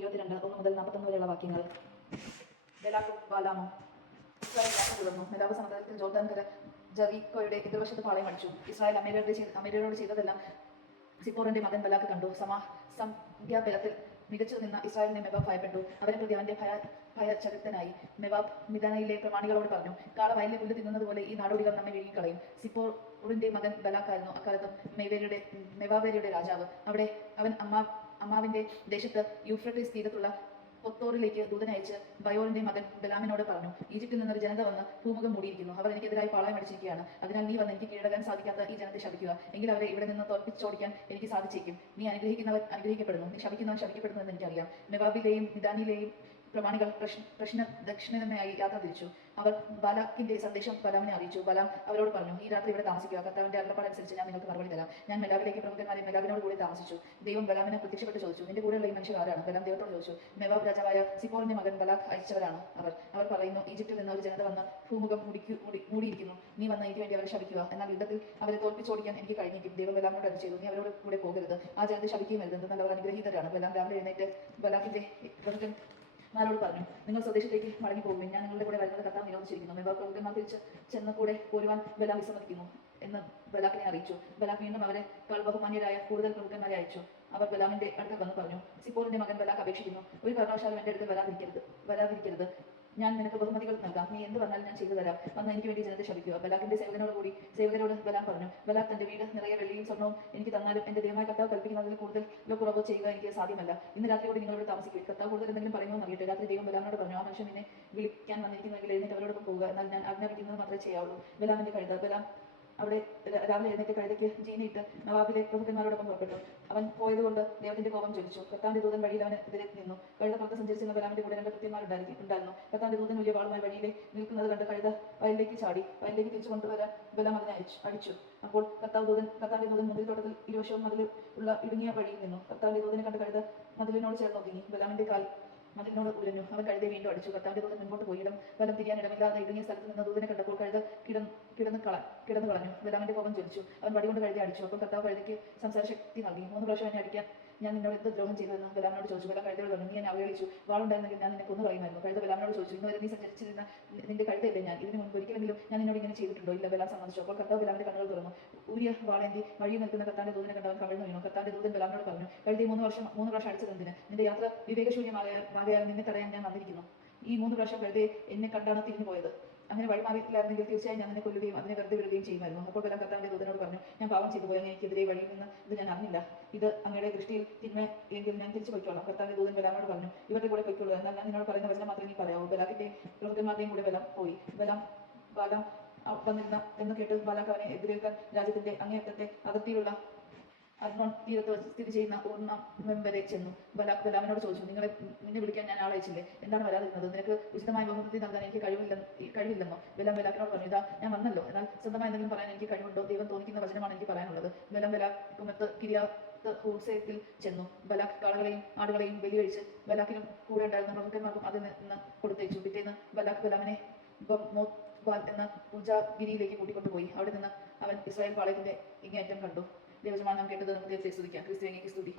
ഇരുപത്തിരണ്ട് ഒന്ന് മുതൽ നാൽപ്പത്തൊന്ന് വരെയുള്ള വാക്യങ്ങൾ. തുടർന്നു. മെലാബ് സമതലത്തിൽ ജോർദാൻ കര എതിർവശത്ത് പാളയം അടിച്ചു. ഇസ്രായേൽ അമേരിയുടെ അമേരിയോട് ചെയ്തതെല്ലാം സിപ്പോറിന്റെ മകൻ ബലാക്ക് കണ്ടു. സമാ സംഖ്യാബലത്തിൽ മികച്ചു നിന്ന ഇസ്രായേലിനെ മെബാബ് ഭയപ്പെട്ടു. അവരെ പ്രതി അവന്റെ ഭയ ഭയചരിത്തനായി മെബാബ് മിതാനയിലെ പ്രമാണികളോട് പറഞ്ഞു കാള വയലിലെ പുല്ല് തിന്നുന്നത് പോലെ ഈ നാടോടികൾ നമ്മെ വിഴുങ്ങിക്കളയും. സിപ്പോറിന്റെ മകൻ ബലാക്കായിരുന്നു. അക്കാലത്ത് മെവേരിയുടെ മെവാബേരിയുടെ രാജാവ്. അവിടെ അവൻ അമ്മാ അമ്മാവിന്റെ ദേശത്ത് യൂഫ്രട്ടീസ് തീരത്തുള്ള പൊത്തോറിലേക്ക് ദൂതനയച്ച് ബയോറിന്റെ മകൻ ബലാമിനോട് പറഞ്ഞു ഈജിപ്തിൽ നിന്നൊരു ജനത വന്ന് ഭൂമുഖം മൂടിയിരിക്കുന്നു. അവർ എനിക്കെതിരായി പാളയം അടിച്ചിരിക്കുകയാണ്. അതിനാൽ നീ വന്ന് എനിക്ക് കീഴടങ്ങാൻ സാധിക്കാത്ത ഈ ജനത്തെ ശപിക്കുക. എങ്കിൽ അവരെ ഇവിടെ നിന്ന് തോൽപ്പിച്ചോടിക്കാൻ എനിക്ക് സാധിച്ചേക്കും. നീ അനുഗ്രഹിക്കുന്നവർ അനുഗ്രഹിക്കപ്പെടുന്നു. നീ ശപിക്കുന്നവർ ശപിക്കപ്പെടുന്നു എന്ന് എനിക്കറിയാം. നവാബിലെയും നിദാനിലെയും പ്രമാണികൾ പ്രശ്ന ദക്ഷിണമായി യാത്ര തിരിച്ചു. അവർ ബലാക്കിന്റെ സന്ദേശം ബലാമിനെ അറിയിച്ചു. ബലാം അവരോട് പറഞ്ഞു ഈ രാത്രി ഇവിടെ താമസിക്കുക. കർത്താവിന്റെ അരുളപ്പാടനുസരിച്ച് ഞാൻ നിങ്ങൾക്ക് മറുപടി തരാം. ഞാൻ മെലാവിലേക്ക് പ്രമുഖന്മാരെ മെലാവിനോട് കൂടി താമസിച്ചു. ദൈവം ബലാമിനെ പ്രത്യക്ഷപ്പെട്ട് ചോദിച്ചു. നിന്റെ ഉള്ള ഈ മനുഷ്യർ ആരാണ് ബലാം ദൈവത്തോട് ചോദിച്ചു. മെവാബ് രാജാവായ സിപ്പോറിന്റെ മകൻ ബലാഖ് അയച്ചവരാണ്? അവർ അവർ പറയുന്നു ഈജിപ്തിൽ നിന്ന് ഒരു ജനത വന്ന് ഭൂമുഖം മുടിക്കു മൂടി മൂടിയിരിക്കുന്നു. നീ വന്ന് എനിക്ക് വേണ്ടി അവരെ ശപിക്കുക. എന്നാൽ യുദ്ധത്തിൽ അവരെ തോൽപ്പിച്ചോടിക്കാൻ എനിക്ക് കഴിഞ്ഞിരിക്കും ദൈവം ബലാമിനോട് അത് ചെയ്തു. നീ അവരോട് കൂടെ പോകരുത്. ആ ജനത്തെ ശപിക്കുകയും വരുന്നത് അവർ അനുഗ്രഹീതരാണ്. ബലാം രാവിലെ എഴുന്നേറ്റ് ബലാഖിന്റെ പ്രമുഖൻ മാരോട് പറഞ്ഞു. നിങ്ങൾ സ്വദേശത്തേക്ക് മടങ്ങി പോകും ഞാൻ നിങ്ങളുടെ കൂടെ വരുന്നത് കർത്താവ് നിരോധിച്ചിരിക്കുന്നു. മെബാ പ്രമുഖന്മാർ തിരിച്ച് ചെന്ന് കൂടെ പോരുവാൻ ബലാം വിസമ്മതിക്കുന്നു എന്ന് ബലാക്കിനെ അറിയിച്ചു. ബലാക്ക് വീണ്ടും അവരെ ബഹുമാന്യരായ കൂടുതൽ പ്രമുഖന്മാരെ അയച്ചു. അവർ ബലാമിന്റെ അടുത്ത് വന്ന് പറഞ്ഞു സിപ്പോറിന്റെ മകൻ ബലാക്ക് അപേക്ഷിക്കുന്നു. ഒരു കാരണവശാലും എന്റെ അടുത്ത് വരാതിരിക്കരുത് വരാതിരിക്കരുത് ഞാൻ നിനക്ക് ബഹുമതികൾ നൽകാം. നീ എന്ത് പറഞ്ഞാലും ഞാൻ ചെയ്തു തരാം. വന്ന് എനിക്ക് വേണ്ടി ജനത്തെ ശപിക്കുക. ബലാക്കിന്റെ സേവകനോട് കൂടി സേവകരോട് ബലാം പറഞ്ഞു. ബലാക്ക് തന്റെ വീട് നിറയെ വെള്ളിയും സ്വർണവും എനിക്ക് തന്നാലും എന്റെ ദൈവമായ കർത്താവ് കൽപ്പിക്കുന്നതിൽ കൂടുതൽ കുറവ് ചെയ്യുക എനിക്ക് സാധ്യമല്ല. ഇന്ന് രാത്രി കൂടി നിങ്ങളോട് താമസിക്കും കർത്താവ് കൂടുതൽ എന്തെങ്കിലും പറയുമോ അറിയട്ടെ രാത്രി ദൈവം ബലാമിനോട് പറഞ്ഞു ആ മനുഷ്യൻ നിന്നെ വിളിക്കാൻ വന്നിരിക്കുന്നെങ്കിൽ എഴുന്നേറ്റ് അവരോടൊപ്പം പോവുക. എന്നാൽ ഞാൻ ആജ്ഞാപിക്കുന്നത് മാത്രമേ ചെയ്യാവുള്ളൂ. ബലാമിന്റെ കഴുത. ബലാം അവിടെ രാവിലെ എഴുന്നേറ്റ് കഴുതയ്ക്ക് ജീനിയിട്ട് നവാബിലെ പ്രഭുക്കന്മാരോടൊപ്പം പുറപ്പെട്ടു. അവൻ പോയതുകൊണ്ട് ദൈവത്തിന്റെ കോപം ജ്വലിച്ചു. കത്താന്റെ ദൂതൻ വഴിയിലാണ് എതിരെ നിന്നു. കഴുത പുറത്ത് സഞ്ചരിച്ചിരുന്ന ബലാമിന്റെ കൂടെ രണ്ട് കൃത്യന്മാരുണ്ടായിരുന്നു ഉണ്ടായിരുന്നു. കത്താന്റെ ദൂതൻ വലിയ വാളുമായി വഴിയിലെ നിൽക്കുന്നത് കണ്ട് കഴുത വയലിലേക്ക് ചാടി. വയലിലേക്ക് തിരിച്ചു കൊണ്ടുവരാൻ ബലം അതിനെ അയച്ചു അടിച്ചു. അപ്പോൾ കർത്താവ് ദൂതൻ കർത്താവിന്റെ ദൂതൻ മുന്തിരിത്തോട്ടത്തിൽ ഇരുവശവും മതിൽ ഉള്ള ഇടുങ്ങിയ വഴിയിൽ നിന്നു. കർത്താവിന്റെ ദൂതനെ കണ്ട് കഴുത മതിലിനോട് ചേർന്ന് ഒതുങ്ങി ബലാമിന്റെ കാൽ മതിലിനോട് ഉരഞ്ഞു അവൻ കഴുതെ വീണ്ടും അടിച്ചു. കർത്താവിന്റെ ദൂതൻ മുൻപോട്ട് പോയിടും തിരിയാൻ ഇടമില്ലാതെ ഇടുങ്ങിയ സ്ഥലത്ത് നിന്ന് ദൂതനെ കണ്ടപ്പോൾ കഴുത കിടന്ന് കിടന്ന് കള കിടന്നു കളഞ്ഞു. ബലാമിന്റെ കോപം ജ്വലിച്ചു. അവൻ വടികൊണ്ട് കഴുതി അടിച്ചു. അപ്പോൾ കർത്താവ് കഴുതയ്ക്ക് സംസാര ശക്തി നൽകി. മൂന്ന് പ്രാവശ്യം എന്നെ അടിക്കാൻ ഞാൻ നിന്നോട് എന്ത് ദ്രോഹം ചെയ്തതെന്ന് ബലാമിനോട് ചോദിച്ചു. ബലാം കഴുതയോട് പറഞ്ഞു ഞാൻ അവഹേളിച്ചു. വാളുണ്ടായിരുന്നെങ്കിൽ ഞാൻ നിന്നെ കൊന്നു കളയുമായിരുന്നു. കഴുത ബലാമിനോട് ചോദിച്ചു. ഇന്നുവരെ നീ സഞ്ചരിച്ചിരുന്ന നിന്റെ കഴുതയല്ലേ ഞാൻ? ഇതിന് മുൻപ് ഒരിക്കലെങ്കിലും ഞാൻ നിന്നോട് ഇങ്ങനെ ചെയ്തിട്ടുണ്ടോ? ഇല്ല ബലാം സമ്മതിച്ചു അപ്പോൾ കർത്താവ് ബലാമിന്റെ കണ്ണുകൾ തുറന്നു. ഊരിയ വാളേന്തി വഴിയിൽ നിൽക്കുന്ന കത്താന്റെ ദൂതനെ കണ്ടവൻ കവിഴ്ന്നു വീണു. കത്താന്റെ ദൂതൻ ബലാമിനോട് പറഞ്ഞു കഴുതി മൂന്ന് വർഷം മൂന്ന് പ്രാവശ്യം അടിച്ചത് എന്തിന്? നിന്റെ യാത്ര വിവേകശൂന്യമാകയാൽ നിന്നെ തടയാൻ ഞാൻ വന്നിരിക്കുന്നു. ഈ മൂന്ന് പ്രാവശ്യം കഴുതയെ എന്നെ കണ്ടാണ് തിരിഞ്ഞു പോയത്. അങ്ങനെ വഴി മാറിയിട്ടില്ലായിരുന്നെങ്കിൽ തീർച്ചയായും ഞാൻ നിന്നെ കൊല്ലുകയും അതിനെ വെറുതെ വിടുകയും ചെയ്യുമായിരുന്നു. അപ്പോൾ ബലം കർത്താവിന്റെ ദൂതനോട് പറഞ്ഞു ഞാൻ പാവം ചെയ്തു പോയാൽ എനിക്കെതിരെ വഴിയിൽ നിന്ന് ഇത് ഞാൻ അറിഞ്ഞില്ല. ഇത് അങ്ങയുടെ ദൃഷ്ടിയിൽ തിന്മ എങ്കിൽ ഞാൻ തിരിച്ചു പോയിക്കോളാം. കർത്താവിന്റെ ദൂതൻ ബലാമോട് പറഞ്ഞു ഇവരുടെ കൂടെ പോയിക്കോളൂ എന്നാൽ ഞാൻ നിന്നോട് പറയുന്ന വചനം മാത്രമേ നീ പറയാവൂ. ബലാത്തിന്റെ പ്രമുഖന്മാരുടെയും കൂടെ ബലം പോയി. ബലം ബാലാം വന്നിരുന്ന എന്ന് കേട്ട് ബാലാക്ക് അവനെ എതിരേൽക്കാൻ രാജ്യത്തിന്റെ അങ്ങേയറ്റത്തെ അതിർത്തിയിലുള്ള അർണോൺ തീരത്ത് സ്ഥിതി ചെയ്യുന്ന ഓർണം വരെ ചെന്നു. ബലാഖ് ബലാമിനോട് ചോദിച്ചു നിങ്ങളെ നിന്നെ വിളിക്കാൻ ഞാൻ ആളയച്ചില്ലേ എന്താണ് വരാതിരുന്നത്? നിനക്ക് ഉചിതമായ ബഹുമതി നൽകാൻ എനിക്ക് കഴിവില്ലെന്ന് കഴിവില്ലെന്നോ? ബലാം ബലാക്കിനോട് പറഞ്ഞു ഇതാ ഞാൻ വന്നല്ലോ. എന്നാൽ സ്വന്തമായി എന്തെങ്കിലും പറയാൻ എനിക്ക് കഴിവുണ്ടോ? ദൈവം തോന്നിക്കുന്ന വചനമാണ് എനിക്ക് പറയാനുള്ളത്. ബലാം കുമത്ത് കിരിയാത്ത് ഹൂസയത്തിൽ ചെന്നു. ബലാഖ് കാളകളെയും ആടുകളെയും ബലിയഴിച്ച് ബലാഖിനും കൂടെ ഉണ്ടായിരുന്ന പ്രമുഖന്മാർക്കും അതിൽ നിന്ന് കൊടുത്തയച്ചു പിറ്റേന്ന് ബലാഖ് ബലാമിനെ ബാൽ എന്ന പൂജാഗിരിയിലേക്ക് കൂട്ടിക്കൊണ്ടുപോയി. അവിടെ നിന്ന് അവൻ ഇസ്രായേൽ പാളയത്തിന്റെ ഇങ്ങേയറ്റം കണ്ടു. ദൈവജമാനം കേട്ടത് നമുക്ക് സ്തുതിക്കാം ക്രിസ്ത്യാനിക്ക് സ്തുതി.